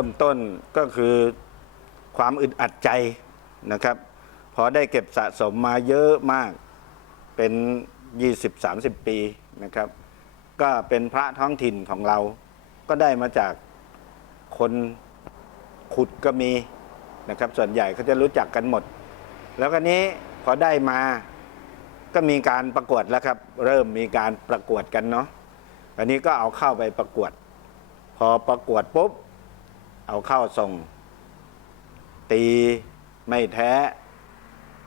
เริ่มต้นก็คือความอึดอัดใจนะครับ พอได้เก็บสะสมมาเยอะมากเป็น 20-30 ปีนะครับ ก็เป็นพระท้องถิ่นของเรา ก็ได้มาจากคนขุดก็มีนะครับ ส่วนใหญ่เขาจะรู้จักกันหมด แล้วก็นี้พอได้มาก็มีการประกวดแล้วครับ เริ่มมีการประกวดกันเนาะอันนี้ก็เอาเข้าไปประกวด พอประกวดปุ๊บ เอาเข้าส่ง ตีไม่แท้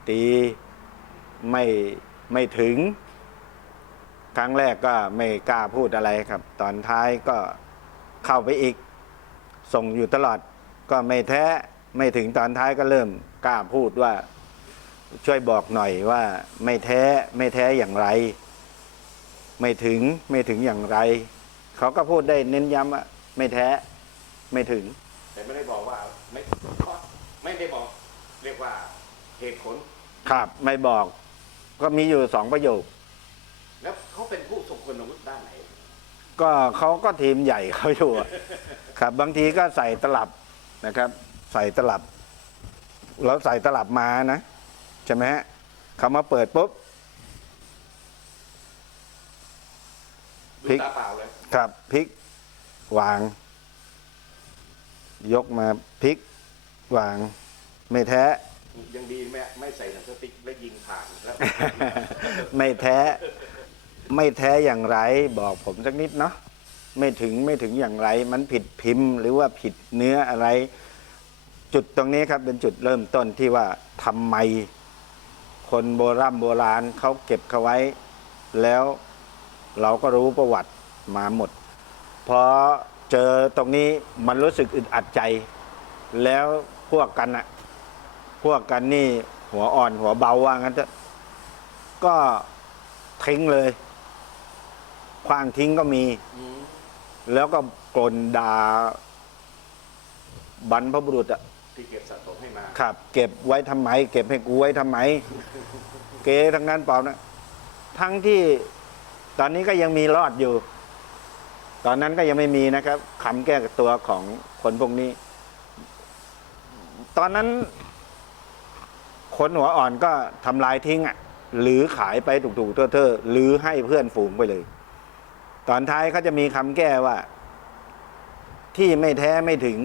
ตีไม่ไม่ถึง ครั้งแรกก็ไม่กล้าพูดอะไรครับ ตอนท้ายก็เข้าไปอีก ส่งอยู่ตลอดก็ไม่แท้ไม่ถึงตอนท้ายก็เริ่มกล้าพูดว่า ช่วยบอกหน่อยว่า ไม่แท้ไม่แท้อย่างไร ไม่ถึงไม่ถึงอย่างไร เขาก็พูดได้เน้นย้ำว่าไม่แท้ไม่ถึง แต่ไม่ได้บอกว่าไม่ไม่ได้บอก เรียกว่าเหตุผล ครับไม่บอก ก็มีอยู่สองประโยค แล้วเขาเป็นผู้ทรงคุณวุฒิด้านไหน ก็เขาก็ทีมใหญ่เขาอยู่อะ ครับบางทีก็ใส่ตลับนะครับ ใส่ตลับเราใส่ตลับมานะ ใช่ไหมฮะเขามาเปิดปุ๊บ ดูพลิก ตาเปล่าเลย ครับพลิกวาง ยกมาพลิกวางไม่แท้ ยังดีไม่ไม่ใส่หนังสติ๊กและยิงผ่านแล้ว ไม่แท้ ไม่แท้อย่างไรบอกผมสักนิดเนาะไม่ถึงไม่ถึงอย่างไร มันผิดพิมพ์ หรือว่าผิดเนื้ออะไร จุดตรงนี้ครับเป็นจุดเริ่มต้นที่ว่าทำไม คนโบราณโบราณเขาเก็บเขาไว้ แล้วเราก็รู้ประวัติมาหมดพอ เจอตรงนี้มันรู้สึกอึดอัดใจ แล้วพวกกันอะพวกกันนี่หัวอ่อนหัวเบาว่างั้นเถอะก็ทิ้งเลยคว้างทิ้งก็มีอืมแล้วก็กลนด่าบรรพบุรุษอะที่เก็บสะสมให้มาครับ เก็บไว้ทำไม เก็บให้กูไว้ทำไม เก๋ทั้งนั้นเปล่านะ ทั้งที่ตอนนี้ก็ยังมีรอดอยู่ ตอนนั้นก็ยังไม่มีนะครับคำแก้ตัวของคนพวกนี้ ตอนนั้นคนหัวอ่อนก็ทำลายทิ้งอะหรือขายไปถูกๆเท่อๆหรือให้เพื่อนฝูงไปเลย ตอนท้ายเขาจะมีคำแก้ว่า ที่ไม่แท้ไม่ถึง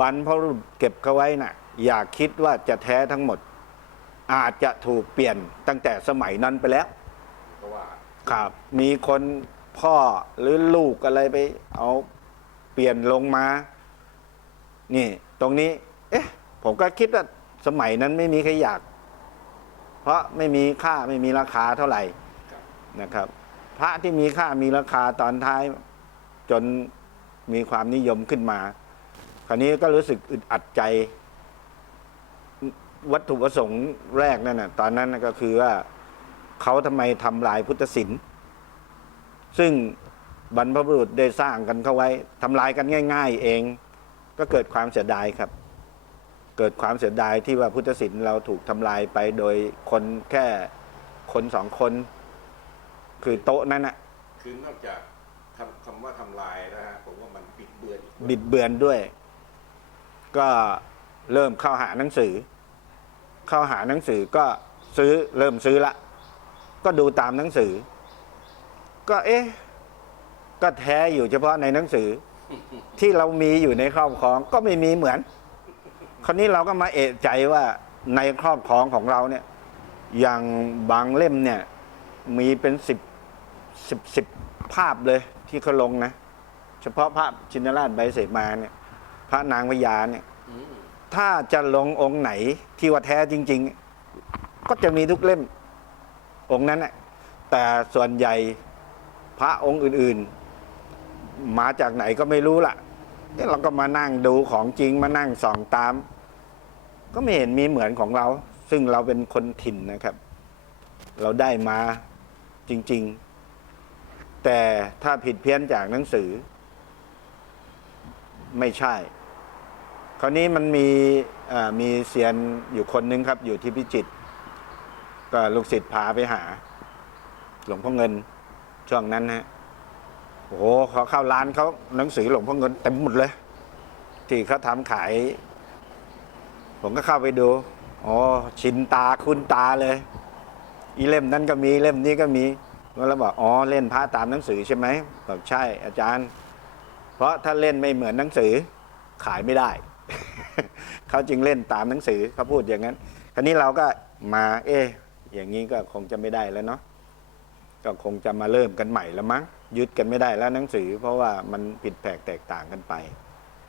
บรรพบุรุษเก็บเขาไว้น่ะ อย่าคิดว่าจะแท้ทั้งหมด อาจจะถูกเปลี่ยนตั้งแต่สมัยนั้นไปแล้วเพราะว่าครับ มีคน พ่อหรือลูกอะไรไป เอาเปลี่ยนลงมา นี่ ตรงนี้ เอ๊ะ ผมก็คิดว่าสมัยนั้นไม่มีใครอยาก เพราะไม่มีค่าไม่มีราคาเท่าไหร่นะครับ พระที่มีค่ามีราคาตอนท้าย จนมีความนิยมขึ้นมา คราวนี้ก็รู้สึกอึดอัดใจ วัตถุประสงค์แรกนั่นนะตอนนั้นก็คือว่าเขาทำไมทำลายพุทธศิลป์ ซึ่งบรรพบุรุษได้สร้างกันเข้าไว้ทำลายกันง่าย ๆ เอง ก็เกิดความเสียดายครับ เกิดความเสียดายที่ว่าพุทธศิลป์เราถูกทำลายไปโดยคนแค่คนสองคน คือโต๊ะนั้นอะคือนอกจากคำคำว่าทำลายนะฮะผมว่ามันปิดเบือนอีกบิดเบือนด้วย ก็เริ่มเข้าหาหนังสือ เข้าหาหนังสือก็ซื้อเริ่มซื้อละ ก็ดูตามหนังสือ ก็เอ๊ะก็แท้อยู่เฉพาะในหนังสือ ที่เรามีอยู่ในครอบครองก็ไม่มีเหมือน คราวนี้เราก็มาเอะใจว่าในครอบครองของเราเนี่ย อย่างบางเล่มเนี่ย มีเป็นสิบสิบสิบภาพเลยที่เขาลงนะ เฉพาะพระชินราชใบเสมาเนี่ย พระนางพญาเนี่ยถ้าจะลงองค์ไหนที่ว่าแท้จริง ๆ ก็จะมีทุกเล่มองค์นั้นแหละแต่ส่วนใหญ่ พระองค์อื่นๆ มาจากไหนก็ไม่รู้ล่ะเอ๊ะเราก็มานั่งดูของจริงมานั่งส่องตาม ก็ไม่เห็นมีเหมือนของเรา ซึ่งเราเป็นคนถิ่นนะครับ เราได้มาจริง ๆ แต่ถ้าผิดเพี้ยนจากหนังสือ ไม่ใช่ คราวนี้มันมีมีเซียนอยู่คนนึงครับ อยู่ที่พิจิตรก็ลูกศิษย์พาไปหา หลวงพ่อเงิน ช่วงนั้นนะโอ้โหเขาเข้าร้านเขาหนังสือหลวงพ่อเงินเต็มหมดเลย ที่เขาทำขาย ผมก็เข้าไปดูอ๋อชินตาคุณตาเลย อีเล่มนั้นก็มีเล่มนี้ก็มีแล้วบอกอ๋อเล่นพระตามหนังสือใช่ไหมบอกใช่อาจารย์ เพราะถ้าเล่นไม่เหมือนหนังสือขายไม่ได้ เขาจึงเล่นตามหนังสือเขาพูดอย่างนั้น คราวนี้เราก็มา เอ๊ะอย่างนี้ก็คงจะไม่ได้แล้วเนาะ ก็คงจะมาเริ่มกันใหม่แล้วมั้งยึดกันไม่ได้แล้วหนังสือ เพราะว่ามันผิดแผกแตกต่างกันไป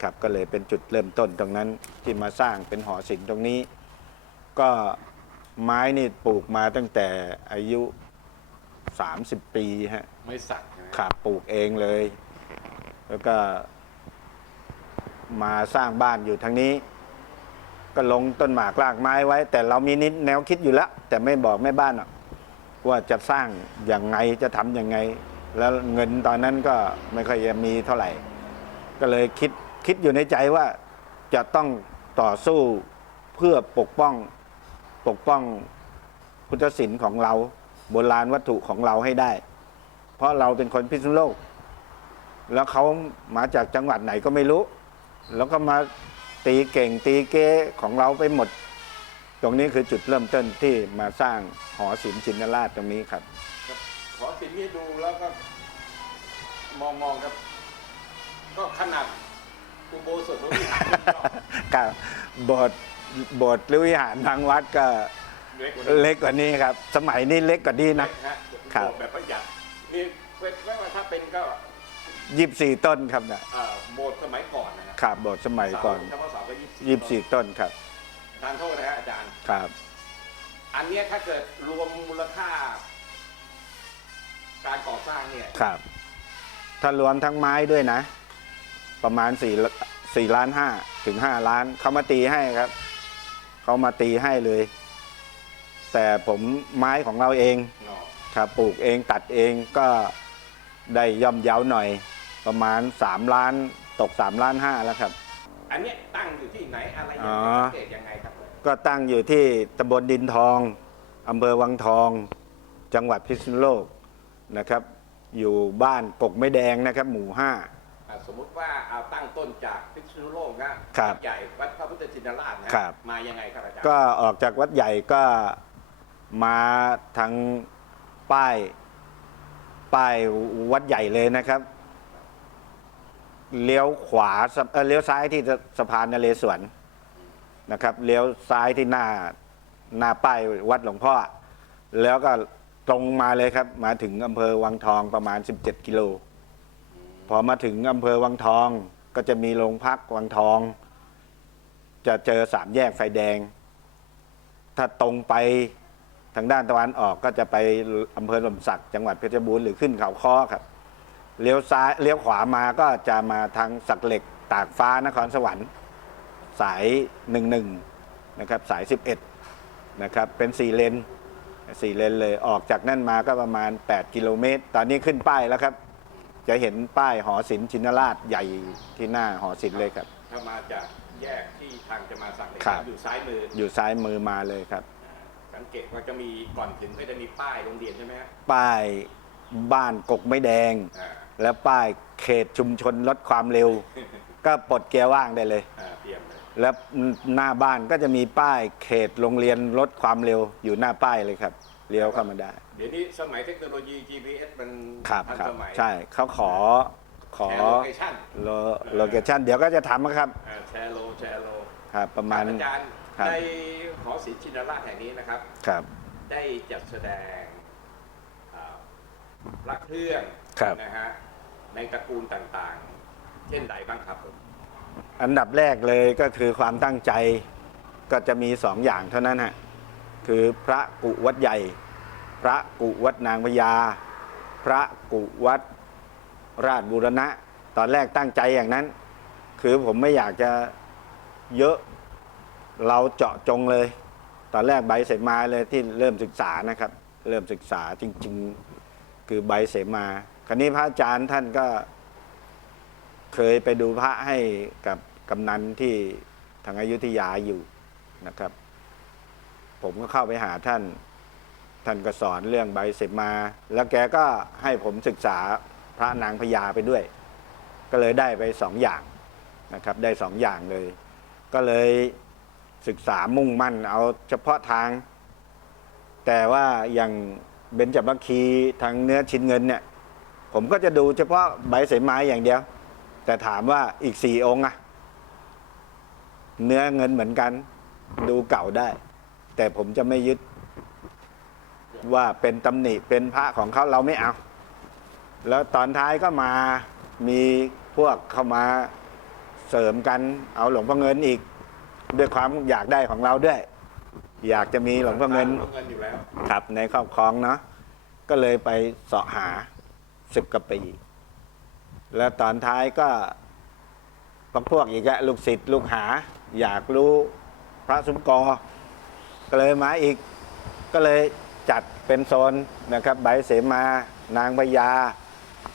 ครับก็เลยเป็นจุดเริ่มต้นตรงนั้นที่มาสร้างเป็นหอศิลป์ตรงนี้ ก็ไม้นี่ปลูกมาตั้งแต่อายุ 30 ปีฮะไม่สักใช่ไหมขาบปลูกเองเลย แล้วก็มาสร้างบ้านอยู่ทางนี้ ก็ลงต้นหมากรากไม้ไว้ แต่เรามีนิดแนวคิดอยู่แล้ว แต่ไม่บอกแม่บ้านหรอก ว่าจะสร้างอย่างไงจะทำอยังไง แล้วเงินตอนนั้นก็ไม่ค่อยจะมีเท่าไหร่ ก็เลยคิดคิดอยู่ในใจว่าจะต้องต่อสู้เพื่อปกป้องปกป้องพุทธศิลป์ของเราโบราณวัตถุของเราให้ได้ เพราะเราเป็นคนพิษณุโลก แล้วเขามาจากจังหวัดไหนก็ไม่รู้ แล้วก็มาตีเก่งตีเก้ของเราไปหมด ตรงนี้คือจุดเริ่มต้นที่มาสร้างหอศิลป์ชินราชตรงนี้ครับครับขอสิ่งนี้ดูแล้วก็มองมองๆครับ ก็ขนาดอุโบสถหรือวิหารกับโบสถ์โบสถ์หรือวิหารทางวัดก็เล็กกว่านี้เล็กกว่านี้ครับ สมัยนี้เล็กกว่านี้นะนะครัโบบสถ์แบบประหยัดนี่เว้นว่าถ้าเป็นก็ยี่สิบสี่ต้นครับนะเอ่อโบสถ์สมัยก่อนนะคครับรับโบสถ์สมัยก่อนเสาเฉพาะเสาก็ยี่สิบสี่ต้นครับ ทานโทษนะฮะอาจารย์ ครับ อันเนี้ยถ้าเกิดรวมมูลค่า การก่อสร้างเนี่ย ครับ ถ้ารวมทั้งไม้ด้วยนะ ประมาณสี่สี่ล้านห้าถึงห้าล้าน เขามาตีให้ครับ เขามาตีให้เลย แต่ผมไม้ของเราเองเนาะครับปลูกเองตัดเองก็ได้ย่อมเยาหน่อย ประมาณสามล้านตกสามล้านห้าแล้วครับ อันเนี้ยตั้งอยู่ที่ไหนอะไรยังอ๋ไงอสังเกตยังไงครับ ก็ตั้งอยู่ที่ตำบลดินทองอำเภอวังทอง จังหวัดพิษณุโลกนะครับ อยู่บ้านกกไม้แดงนะครับ หมู่ห้า อ่าสมมุติว่าเอาตั้งต้นจากพิษณุโลกนะครับ วัดใหญ่วัดพระพุทธชินราชนะครับ มายังไงครับอาจารย์ก็ออกจากวัดใหญ่ก็มาทางป้ายป้ายวัดใหญ่เลยนะครับเลี้ยวขวาสะเอ่อเลี้ยวซ้ายที่สะพานนเรศวร นะครับเลี้ยวซ้ายที่หน้าหน้าป้ายวัดหลวงพ่อ แล้วก็ตรงมาเลยครับ มาถึงอำเภอวังทองประมาณ 17 กิโล พอมาถึงอำเภอวังทองก็จะมีโรงพักวังทอง จะเจอสามแยกไฟแดง ถ้าตรงไปทางด้านตะวันออกก็จะไปอำเภอลมสักจังหวัดเพชรบูรณ์หรือขึ้นเขาค้อครับเลี้ยวซ้ายเลี้ยวขวามาก็จะมาทางสักเหล็กตากฟ้านครสวรรค์ สายหนึ่งหนึ่งนะครับ สายสิบเอ็ดนะครับ เป็นสี่เลนสี่เลนเลย ออกจากนั่นมาก็ประมาณ 8 กิโลเมตร ตอนนี้ขึ้นป้ายแล้วครับ จะเห็นป้ายหอศิลป์ชินราชใหญ่ที่หน้าหอศิลป์เลยครับ ถ้ามาจากแยกที่ทางจะมาสักเหล็กครับ อยู่ซ้ายมือ อยู่ซ้ายมือมาเลยครับ สังเกตว่าจะมีก่อนถึงก็จะมีป้ายโรงเรียนใช่ไหมฮะป้ายบ้านกกไม้แดง อ่าและป้ายเขตชุมชนลดความเร็ว ก็ปลดเกียร์ว่างได้เลย อ่าเตรียมเลย และหน้าบ้านก็จะมีป้ายเขตโรงเรียนลดความเร็วอยู่หน้าป้ายเลยครับเลี้ยวเข้ามาได้ เดี๋ยวนี้สมัยเทคโนโลยี GPS มันครับทันครับสมัย ใช่เขาขอขอแชร์โลเคชั่น โลโลเคชันเดี๋ยวก็จะทำครับอ่าแชร์โลแชร์โลครับ ประมาณ อาจารย์ครับ ในหอศิลป์ชินราชแห่งนี้นะครับ ครับ ได้จัดแสดงอ่าพระเครื่องครับ นะฮะในตระกูลต่างๆ เช่นใดบ้างครับผม อันดับแรกเลยก็คือความตั้งใจก็จะมีสองอย่างเท่านั้นฮะคือพระกุวัดใหญ่ พระกุวัดนางพญาพระกุวัดราชบูรณะ ตอนแรกตั้งใจอย่างนั้น คือผมไม่อยากจะเยอะเราเจาะจงเลย ตอนแรกใบเสมาเลยที่เริ่มศึกษานะครับ เริ่มศึกษาจริง ๆ คือใบเสมา คราวนี้พระอาจารย์ท่านก็ เคยไปดูพระให้กับกำนันที่ทางอายุทยาอยู่นะครับ ผมก็เข้าไปหาท่าน ท่านก็สอนเรื่องใบเสมา แล้วแกก็ให้ผมศึกษาพระนางพญาไปด้วย ก็เลยได้ไปสองอย่างนะครับ ได้สองอย่างเลย ก็เลยศึกษามุ่งมั่น เอาเฉพาะทาง แต่ว่าอย่างเบญจบัคคีทางเนื้อชิ้นเงินเนี่ย ผมก็จะดูเฉพาะใบเสมาอย่างเดียว แต่ถามว่าอีกสี่องค์อะเนื้อเงินเหมือนกัน ดูเก่าได้ แต่ผมจะไม่ยึด ว่าเป็นตำหนิเป็นพระของเขาเราไม่เอา แล้วตอนท้ายก็มามีพวกเข้ามาเสริมกันเอาหลวงพ่อเงินอีก ด้วยความอยากได้ของเราด้วย อยากจะมีหลวงพ่อเงินหลวงพ่อเงินอยู่แล้ว ครับในครอบครองเนาะก็เลยไปเสาะหาสิบกว่าปี แล้วตอนท้ายก็พวกพวกอีกอะลูกศิษย์ลูกหา อยากรู้พระสุมกอ ก็เลยมาอีกก็เลยจัดเป็นโซนนะครับใบเสมา นางพญา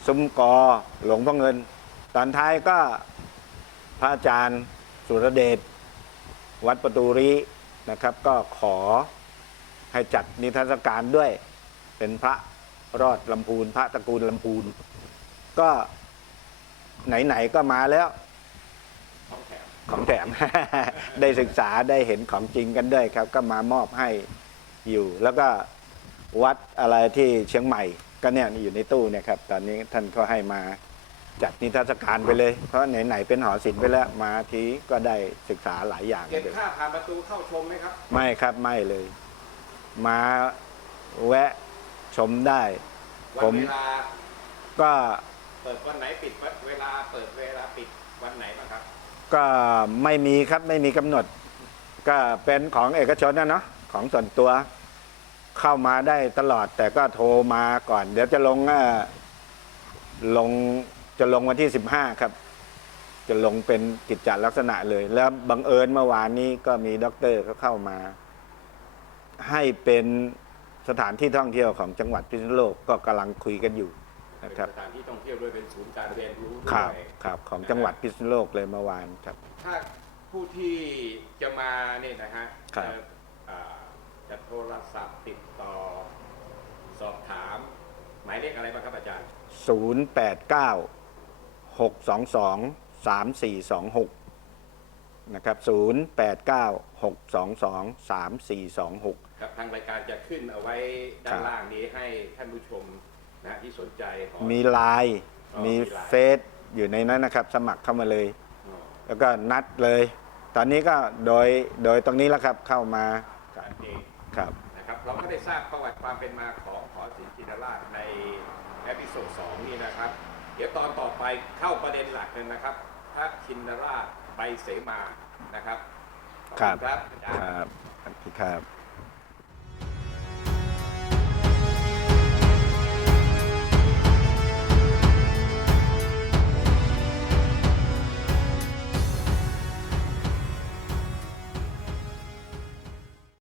ซุ้มกอหลวงพ่อเงิน ตอนท้ายก็พระอาจารย์สุรเดชวัดประตูรีนะครับ ก็ขอให้จัดนิทรรศการด้วย เป็นพระรอดลำพูน พระตระกูลลำพูน ก็ ไหนๆก็มาแล้วของแถมของแถม ได้ศึกษาได้เห็นของจริงกันด้วยครับ ก็มามอบให้อยู่ แล้วก็วัดอะไรที่เชียงใหม่ ก็เนี่ยอยู่ในตู้เนี่ยครับ ตอนนี้ท่านก็ให้มาจัดนิทรรศการไปเลย เพราะไหนๆเป็นหอศิลป์ไปแล้วมาทีก็ได้ศึกษาหลายอย่างเก็บเลยค่าผ่านประตูเข้าชมไหมครับ ไม่ครับไม่เลย มาแวะชมได้ วัผนมเวลาก็ เปิดวันไหนปิดเวลาเปิดเวลาปิดวันไหนบ้างครับ ก็ไม่มีครับไม่มีกำหนด ก็เป็นของเอกชนนะเนาะของส่วนตัวเข้ามาได้ตลอด แต่ก็โทรมาก่อน เดี๋ยวจะลงเอ่อลงจะลงวันที่ 15 ครับ จะลงเป็นกิจจลักษณะเลย แล้วบังเอิญเมื่อวานนี้ก็มีด็อกเตอร์เขาเข้ามา ให้เป็นสถานที่ท่องเที่ยวของจังหวัดพิษณุโลกก็กำลังคุยกันอยู่ เป็นนะครับสถานที่ท่องเที่ยวด้วยเป็นศูนย์การเรียนรู้ด้ครับวยครับของจังหวัดพิษณุโลกเลยเมื่อวานครับ ถ้าผู้ที่จะมาเนี่ยนะฮะครับ จะอ่าจะโทรศัพท์ติดต่อสอบถาม หมายเลขอะไรบ้างครับอาจารย์ 089 622 3426 นะครับ 089 622 3426 ครับทางรายการจะขึ้นเอาไว้ด้าครันบล่างนี้ให้ท่านผู้ชม นะที่สนใจขอมีไลน์อ๋อมีมีไลน์เฟซอยู่ในนั้นนะครับ สมัครเข้ามาเลย อ๋อแล้วก็นัดเลย ตอนนี้ก็โดยโดยตรงนี้แล้วครับเข้ามาการเองครับ นะครับเราก็ได้ทราบประวัติความเป็นมาของหอศิลป์จินราชในเอพิโซดสองนี่นะครับ เดี๋ยวตอนต่อไปเข้าประเด็นหลักเลยนะครับพระชินราชใบเสมานะครับขอบครับณครับอาจารย์ครับครับ